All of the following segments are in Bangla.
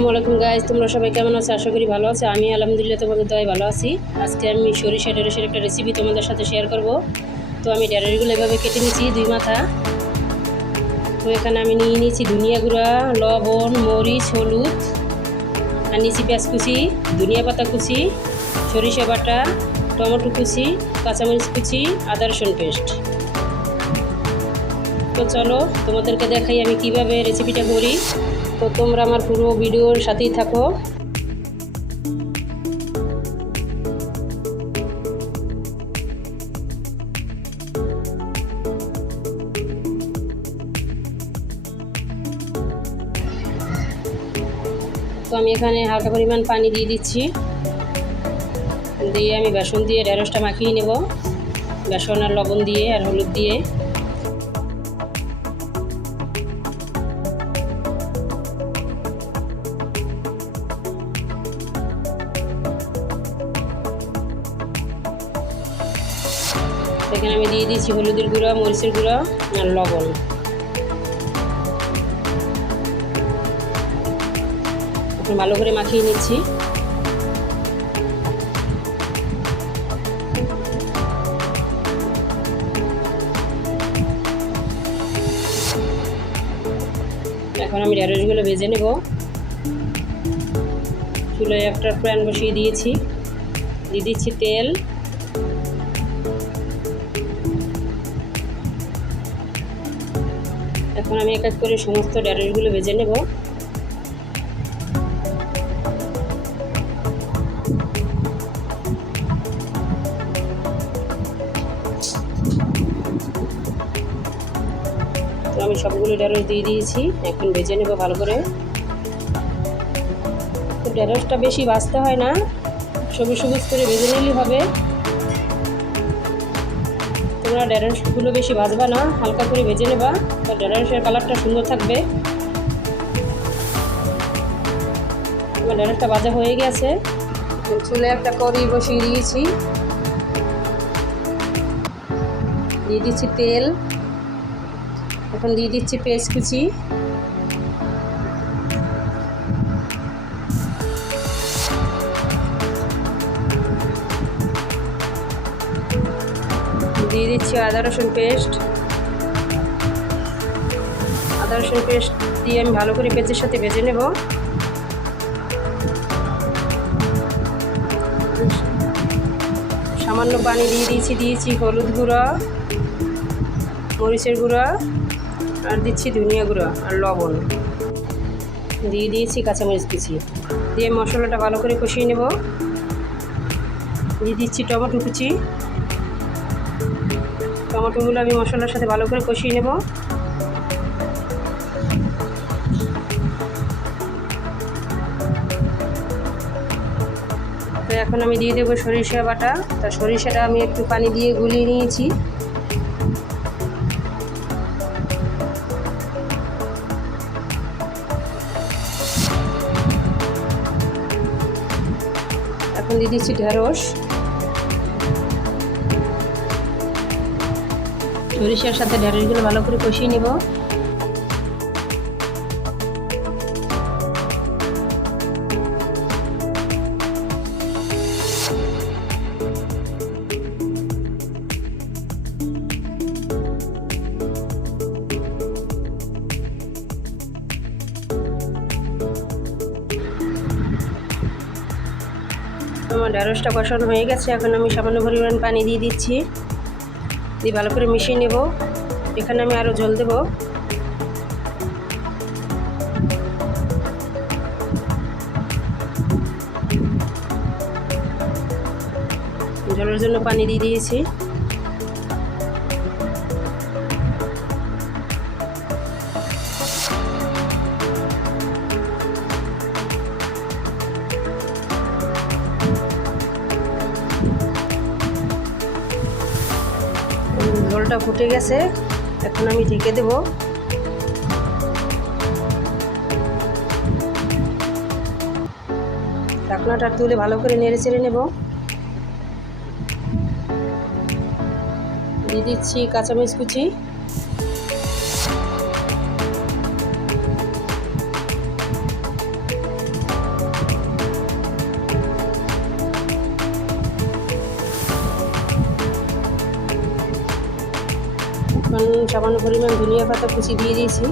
আসসালামু আলাইকুম গাইস, তোমরা সবাই কেমন আছো? আশা করি ভালো আছো। আমি আলহামদুলিল্লাহ তোমাদের দয়ায় ভালো আছি। আজকে আমি সরিষা ঢেঁড়সের একটা রেসিপি তোমাদের সাথে শেয়ার করব। তো আমি ঢেঁড়সগুলো এভাবে কেটে নিয়েছি 2 মাথা। তো এখানে আমি নিয়ে নিয়েছি ধনিয়া গুঁড়া, লবণ, মরিচ, হলুদ, আর নিয়েছি পেঁয়াজ কুচি, ধনিয়া পাতা কুচি, সরিষা বাটা, টমেটো কুচি, কাঁচামরিচ কুচি, আদা রসুন পেস্ট। তো চলো তোমাদেরকে দেখাই আমি কিভাবে রেসিপিটা করি। তো তোমরা আমার পুরো ভিডিওর সাথেই থাকো। তো আমি এখানে হালকা পরিমাণ পানি দিয়ে দিচ্ছি, দিয়ে আমি বেসন দিয়ে ঢেঁড়সটা মাখিয়ে নেব, বেসন আর লবণ দিয়ে আর হলুদ দিয়ে। এখানে আমি দিয়ে দিচ্ছি হলুদের গুঁড়া, মরিচের গুঁড়া আর লবণ। এখন ভালো করে মাখিয়ে নিচ্ছি। এখন আমি ঢেঁড়সগুলো ভেজে নেব। চুলায় একটা প্যান বসিয়ে দিয়েছি, দিয়ে দিচ্ছি তেল। এখন আমি এক এক করে সমস্ত ঢেঁড়সগুলো ভেজে নেব। তো আমি সবগুলো ঢেঁড়স দিয়ে দিয়েছি, এখন ভেজে নেব ভালো করে। তো ঢেঁড়সটা বেশি ভাজতে হয় না, সবুজ সবুজ করে ভেজে নিলেই হবে। তোমরা ঢেঁড়সগুলো বেশি ভাজবা না, হালকা করে ভেজে নেবা, তো ঢেঁড়সের কালারটা সুন্দর থাকবে। আমার ঢেঁড়সটা ভাজা হয়ে গেছে। চুলে একটা কড়াই বসিয়ে দিয়েছি, দিয়ে দিচ্ছি তেল। এখন দিয়ে দিচ্ছি পেঁয়াজ কুচি, দিয়ে দিচ্ছি আদা রসুন পেস্ট। আদা রসুন পেস্ট দিয়ে আমি ভালো করে পেঁয়াজের সাথে ভেজে নেব। সামান্য পানি দিয়ে দিয়েছি হলুদ গুঁড়া, মরিচের গুঁড়া, আর দিচ্ছি ধনিয়া গুঁড়া আর লবণ। দিয়ে দিয়েছি কাঁচামরিচ কুচি, দিয়ে মশলাটা ভালো করে কষিয়ে নেব। দিয়ে দিচ্ছি টমেটো কুচি। টমেটোগুলো আমি মশলার সাথে ভালো করে কষিয়ে নেব। তো এখন আমি দিয়ে দেবো সরিষা বাটা। তা সরিষাটা আমি একটু পানি দিয়ে গুলিয়ে নিয়েছি। এখন দিয়ে দিচ্ছি ঢেঁড়স। সরিষার সাথে ঢেঁড়সগুলো ভালো করে কষিয়ে নেব। আমার ঢেঁড়সটা কষানো হয়ে গেছে। এখন আমি সামান্য পরিমাণ পানি দিয়ে দিচ্ছি, দিয়ে ভালো করে মিশিয়ে নেব। এখানে আমি আরও জল দেব। জলের জন্য পানি দিয়ে দিয়েছি। ঝোলটা ফুটে গেছে, এখন আমি ঢেকে দেব। ঢাকনাটা তুলে ভালো করে নেড়ে চেড়ে নেব। দিয়ে দিচ্ছি কাঁচামরিচ কুচি, এখন সামান্য পরিমাণ ধনিয়া পাতা কুচি দিয়ে দিয়েছি।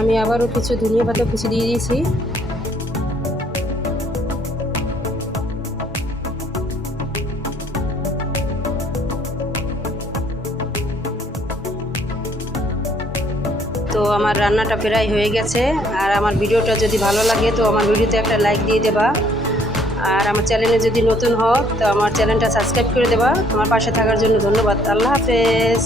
আমি আবারও কিছু ধনিয়া পাতা কুচি দিয়ে দিয়েছি। তো আমার রান্নাটা প্রায় হয়ে গেছে। আর আমার ভিডিওটা যদি ভালো লাগে তো আমার ভিডিওতে একটা লাইক দিয়ে দেবা। আর আমার চ্যানেলে যদি নতুন হও তো আমার চ্যানেলটা সাবস্ক্রাইব করে দেবা। আমার পাশে থাকার জন্য ধন্যবাদ। আল্লাহ হাফেজ।